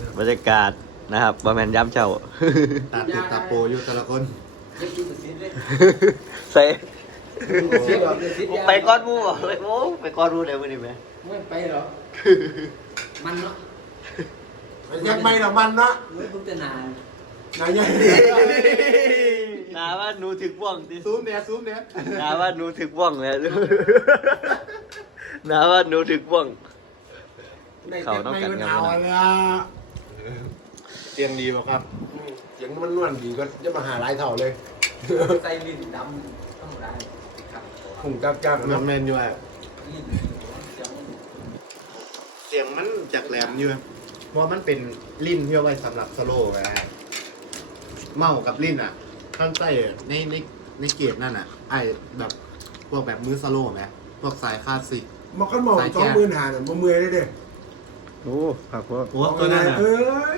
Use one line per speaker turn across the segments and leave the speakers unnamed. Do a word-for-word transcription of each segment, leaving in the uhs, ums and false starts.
บรรยากาศนะครับบะแมนย้ำเจ้า
ตาติดตาโปอยู่แต่ละคน
ใส่ไปก้อนหมูเหรอเลยโอ้ไปก้อนหมูเดี๋ยวมึงนี่ไหม
ไม่ไปหรอมันเนาะ
ยังไม่หรอมันนะ
ไม่พุ่งแต่นาน
นายยัง
นาว่าหนูถึกว่องดิ
ซูมเนี่ยซูมเนี่ย
นาว่าหนูถึกว่องเลยนาว่าหนูถึกว่อง เขาต้องกันกัน
เอา
นะ
เลยอ่ะเสียงดีป่ะครับ เสียงมันนวลดีก็จะมาหาลายเท่าเลย
ใส่ลิ้นดำต้องได้ครับ
คงจับจับมันแมนอยู่อ่ะ
ลิ้นเสียง
เสียงมันจากแหลมอยู่เพราะมันเป็นลิ้นที่เอาไว้สำหรับสโลว์ไว้เมากับลิ้นอ่ะ ข้างใต้ในในในเกียรนั่นอ่ะ ไอ้แบบพวกแบบมือสโลว์ไหมพวกสายคลาสสิก
มันก็มองสองหมื่นหาเนี่ยบ่เมื่อยได้เด้
โอ้ครับพ่อ
โอ้ตัวนั้นอ่ะ
เอ้ย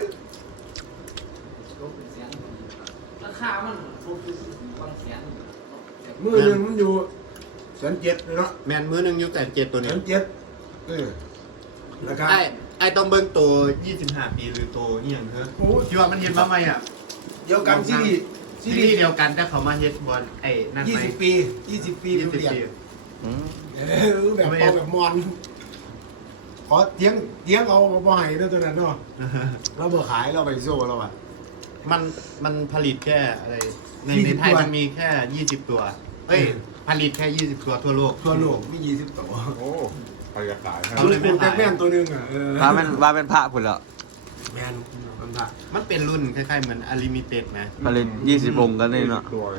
เสียงราคามันฟุกฟังเสียง
มือหนึ่งมันอยู่แสนเจ็ดเลยเนาะ
แมนมือหนึ่งอยู่แต่เจ็ดตัว
แส
นี้
นเจ็ดเออราคา
ไอ้ไอ้ต้องเบิ้งตัวยี่สิบห้าปีหรือตัวนี่อย่างเถอะ
โอ้ย
คิดว่ามันเห็นมาไหมอ่ะ
เดียวกันซีรีส์
ซีรีส์เดียวกันแต่เขามาเฮ็ดบอลไอ้นั่น
ยี่
ไหม
สิบปียี่สิบปี
ยี่
ดู
สิบ
เดีย
ปี
อืม
เออแบบปอแบบมอนขอเตียงเตียงเอาบ่ให้เด้อตัวนั้นเนาะเราบ่ขายเราไปโซ่เราอ่ะ
มันมันผลิตแค่อะไรใน
ยี่
ใน
สิบ
ไทย
ตัว
มันมีแค่ยี่สิบตัว เอ้ย ผลิตแค่ยี่สิบตัวทั่วโลก
ทั่วโลกมียี่สิบตัว
โอ้ไปกระต่ายครับ
เอาเลยไม่
เป็น
ขาย
แจ็คแมนตัวหนึงอ่ะเออ
ว่าเป็นว่าเป็นพระพุ่นแล้ว
แมนมันพระ
มันเป็นรุ่นคล้ายๆเหมือนอลิมิเต็ดนะ
ผลิตยี่สิบองค์กันนี่เนาะ
ตัวเลย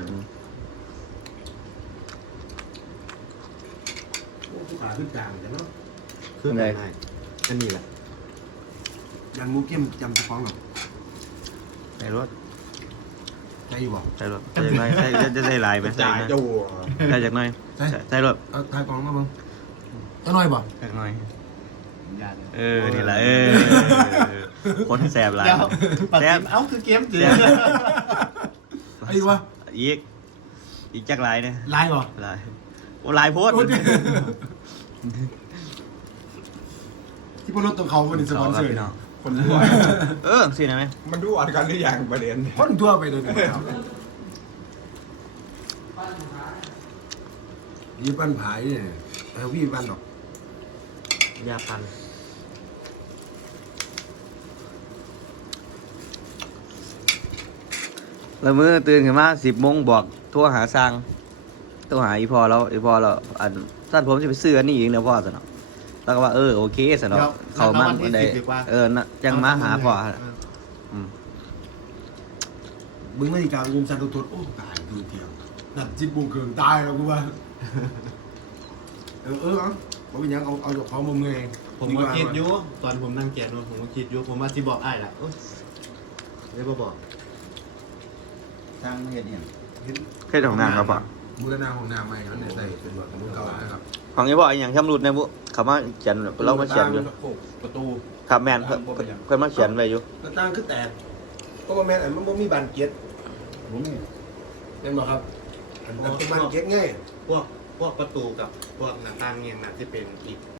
ขาขึ้นกลางแต่เนาะ
คืออะไรก็นี่แหละ
ยันมูเข้มจำสะพ้องหรอ
ใส่รถ
ใจอยู่บ่
ใส่รถใส่จากหน้อยใส่จะจะใส่ลายไหมใส่
จ่าย
นะ
เจ้าวัว
ใส่จากหน้อย
ใช่
ใส่ใส่รถ
เอาทายกล่องมาเบิ่งจะน้อยบ่
จากหน้อย
ยาน
เออนี่แหละเออคนแสบหลาย
เดี๋ยวปัด
แส
เก
บ
มเอ้าคือเกมจริง
แสบ
ไอ้วะ
อีกอีกจากลายเนี่ย
ลายบ่
ลายโอ้ลายโพสต์
โอ้ยที่พวกรถตัวเขามันสปอนเซอร์
พี่น้อง
คนทั่ว
เออสินะไหม
มันดูอัดกันหรือยังประเด็น
คนทั่วไปเลยนะครับยี่ปันผายเนี่ยเอาพี่ปันหรอก
ยาพัน
แล้วมื้อตื่นขึ้นมาสิบโมงบอกโทรหาสร้างโทรหาอีพอเราอีพอเราอันสั้นผมจะไปซื้ออันนี้เองเดี๋ยวพ่อสนองแล้วก็ว่าเออโอเคสนองเขามันมันได้เออน่ะจังมาหาพ่ออืม
มึงไม่ได้กล่าวยืนสันตุทุดโอ้ตายดูเทียมนัดจิตบุงเกิงตายแล้วกูว่าเออเออเอาผมเป็นยังเอาเอาจากเขามาเมื่อย
ผมก็คิดอยู่ตอนผมนั่งเกียร์นผมก็คิดอยู่ผมว่าที่บอกไอ้ายล่ะโอ๊ยเรียกว่าบอก
สร้างเห็ดเนี่ย
แค่ของนางครับป่ะ
บูรณาของนาใหม่เขาเนี่ยใส่เป็นแบบของเก่านะครับ
ของนี้บอกอีกอย่างชำรุดในบุเขามาเขียนเรามาเขียนอยู่
ประตู
ครับแมนเพิ่นเพิ่นเพิ่นมาเขียนไว้อยู่
กระตั้งคือแตกก็ว่าแม่นอันมันบ่มีบานเกียรติ
ผม
เป็นบ่ครับอันนั้นเป็นบานเกียรติง่าย
พวกพวกประตูกับพวกหน้าต่างเนี่ยนะที่เป็นอีก